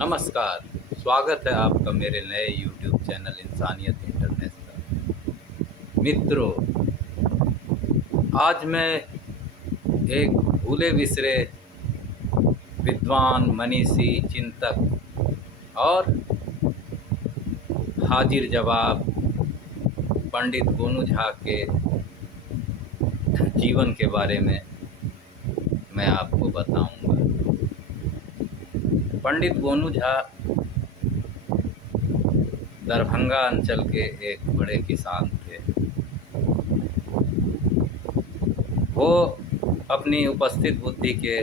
नमस्कार। स्वागत है आपका मेरे नए YouTube चैनल इंसानियत इंटरनेशनल। मित्रों, आज मैं एक भूले बिसरे विद्वान, मनीषी, चिंतक और हाजिर जवाब पंडित गोनू झा के जीवन के बारे में मैं आपको बताऊंगा। पंडित गोनू झा दरभंगा अंचल के एक बड़े किसान थे। वो अपनी उपस्थित बुद्धि के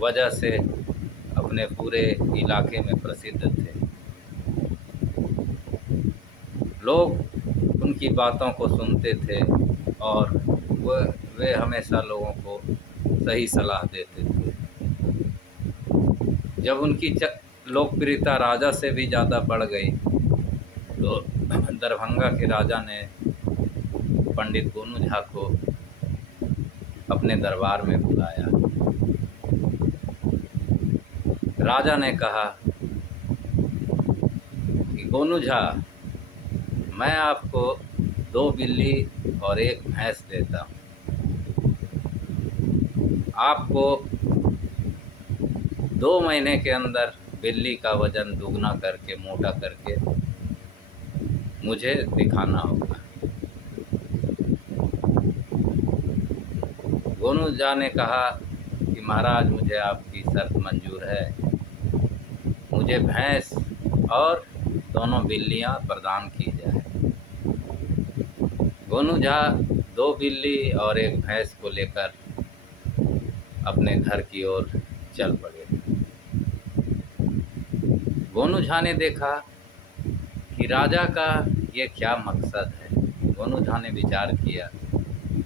वजह से अपने पूरे इलाके में प्रसिद्ध थे। लोग उनकी बातों को सुनते थे और वे हमेशा लोगों को सही सलाह देते थे। जब उनकी लोकप्रियता राजा से भी ज़्यादा बढ़ गई तो दरभंगा के राजा ने पंडित गोनू झा को अपने दरबार में बुलाया। राजा ने कहा कि गोनू झा, मैं आपको 2 बिल्ली और 1 भैंस देता हूँ। आपको 2 महीने के अंदर बिल्ली का वजन दुगना करके, मोटा करके मुझे दिखाना होगा। गोनू झा ने कहा कि महाराज, मुझे आपकी शर्त मंजूर है। मुझे भैंस और दोनों बिल्लियां प्रदान की जाए। गोनू झा 2 बिल्ली और 1 भैंस को लेकर अपने घर की ओर चल पड़े। गोनू झा ने देखा कि राजा का ये क्या मकसद है। गोनू झा ने विचार किया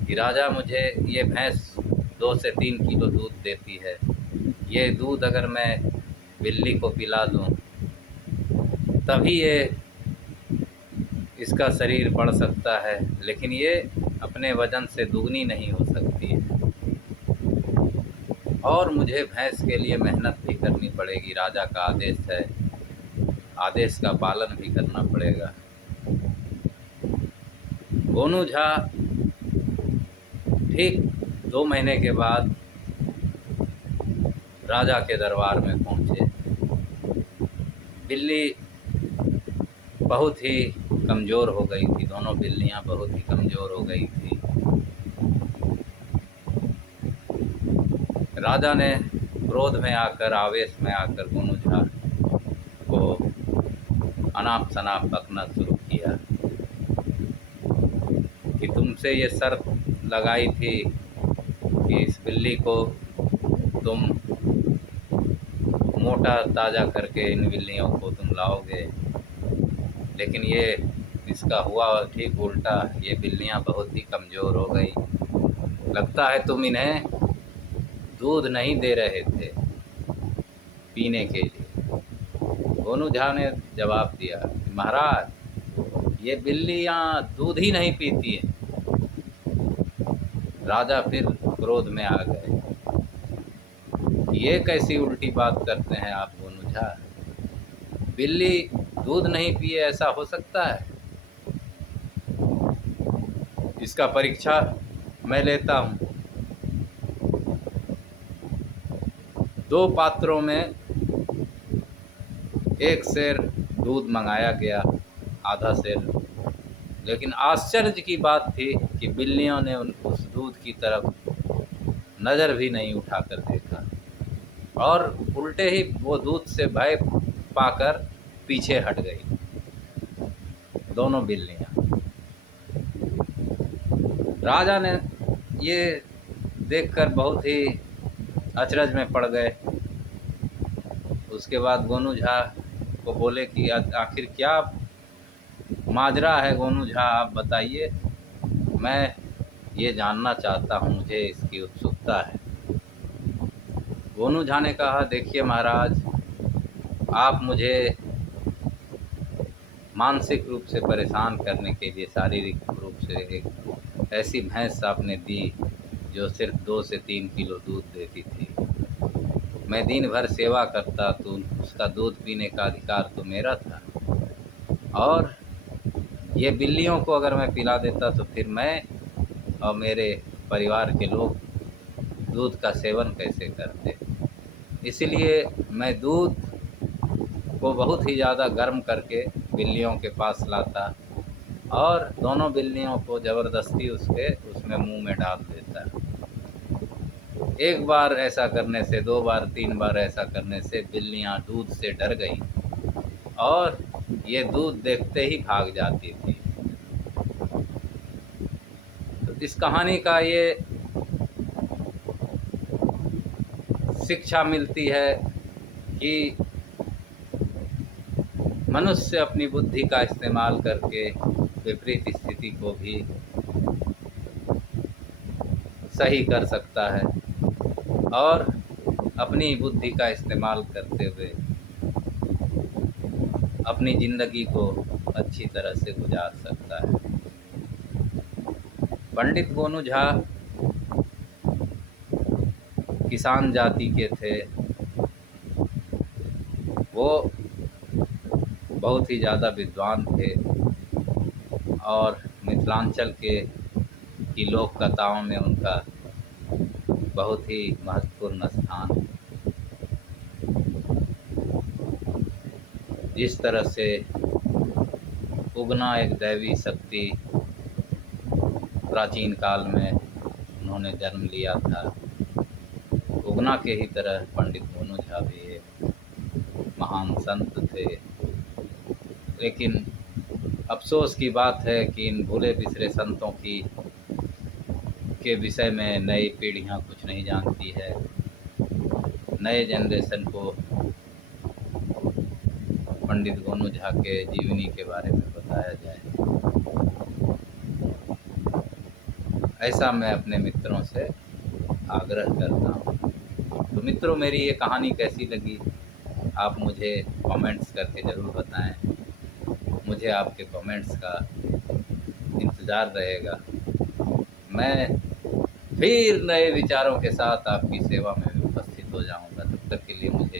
कि राजा मुझे ये भैंस 2 से 3 किलो दूध देती है। ये दूध अगर मैं बिल्ली को पिला दूं तभी ये इसका शरीर बढ़ सकता है, लेकिन ये अपने वजन से दुगनी नहीं हो सकती है। और मुझे भैंस के लिए मेहनत भी करनी पड़ेगी। राजा का आदेश है, आदेश का पालन भी करना पड़ेगा। गोनू झा ठीक 2 महीने के बाद राजा के दरबार में पहुंचे। बिल्ली बहुत ही कमज़ोर हो गई थी। दोनों बिल्लियां बहुत ही कमज़ोर हो गई थी। राजा ने क्रोध में आकर, आवेश में आकर गोनू झा को अनाप शनाप बकना शुरू किया कि तुमसे ये शर्त लगाई थी कि इस बिल्ली को तुम मोटा ताज़ा करके इन बिल्लियों को तुम लाओगे, लेकिन ये इसका हुआ ठीक उल्टा। ये बिल्लियां बहुत ही कमज़ोर हो गई। लगता है तुम इन्हें दूध नहीं दे रहे थे पीने के लिए। गोनू झा ने जवाब दिया, महाराज, ये बिल्लियां दूध ही नहीं पीती हैं। राजा फिर क्रोध में आ गए। ये कैसी उल्टी बात करते हैं आप गोनू झा? बिल्ली दूध नहीं पिए ऐसा हो सकता है? इसका परीक्षा मैं लेता हूँ। 2 पात्रों में 1 सेर दूध मंगाया गया, आधा सेर। लेकिन आश्चर्य की बात थी कि बिल्लियों ने उस दूध की तरफ नज़र भी नहीं उठाकर देखा और उल्टे ही वो दूध से भय पाकर पीछे हट गई दोनों बिल्लियां। राजा ने ये देखकर बहुत ही अचरज में पड़ गए। उसके बाद गोनू झा को बोले कि आखिर क्या माजरा है गोनू झा, आप बताइए, मैं ये जानना चाहता हूँ, मुझे इसकी उत्सुकता है। गोनू झा ने कहा, देखिए महाराज, आप मुझे मानसिक रूप से परेशान करने के लिए शारीरिक रूप से एक ऐसी भैंस आपने दी जो सिर्फ 2 से 3 किलो दूध देती थी। मैं दिन भर सेवा करता तो उसका दूध पीने का अधिकार तो मेरा था। और ये बिल्लियों को अगर मैं पिला देता तो फिर मैं और मेरे परिवार के लोग दूध का सेवन कैसे करते। इसलिए मैं दूध को बहुत ही ज़्यादा गर्म करके बिल्लियों के पास लाता और दोनों बिल्लियों को ज़बरदस्ती उसमें मुंह में डाल देता। एक बार ऐसा करने से, 2 बार, 3 बार ऐसा करने से बिल्लियां दूध से डर गईं और ये दूध देखते ही भाग जाती थी। तो इस कहानी का ये शिक्षा मिलती है कि मनुष्य अपनी बुद्धि का इस्तेमाल करके विपरीत स्थिति को भी सही कर सकता है और अपनी बुद्धि का इस्तेमाल करते हुए अपनी ज़िंदगी को अच्छी तरह से गुजार सकता है। पंडित गोनू झा किसान जाति के थे। वो बहुत ही ज़्यादा विद्वान थे और मिथिलांचल की लोक कथाओं में उनका बहुत ही महत्वपूर्ण स्थान। जिस तरह से उगना एक दैवी शक्ति प्राचीन काल में उन्होंने जन्म लिया था, उगना के ही तरह पंडित गोनू झा भी एक महान संत थे। लेकिन अफसोस की बात है कि इन भूले बिसरे संतों के विषय में नई पीढ़ियां कुछ नहीं जानती है। नए जनरेशन को पंडित गोनू झा के जीवनी के बारे में बताया जाए, ऐसा मैं अपने मित्रों से आग्रह करता हूँ। तो मित्रों, मेरी ये कहानी कैसी लगी आप मुझे कमेंट्स करके ज़रूर बताएं। मुझे आपके कमेंट्स का इंतज़ार रहेगा। मैं फिर नए विचारों के साथ आपकी सेवा में उपस्थित हो जाऊंगा। तब तक के लिए मुझे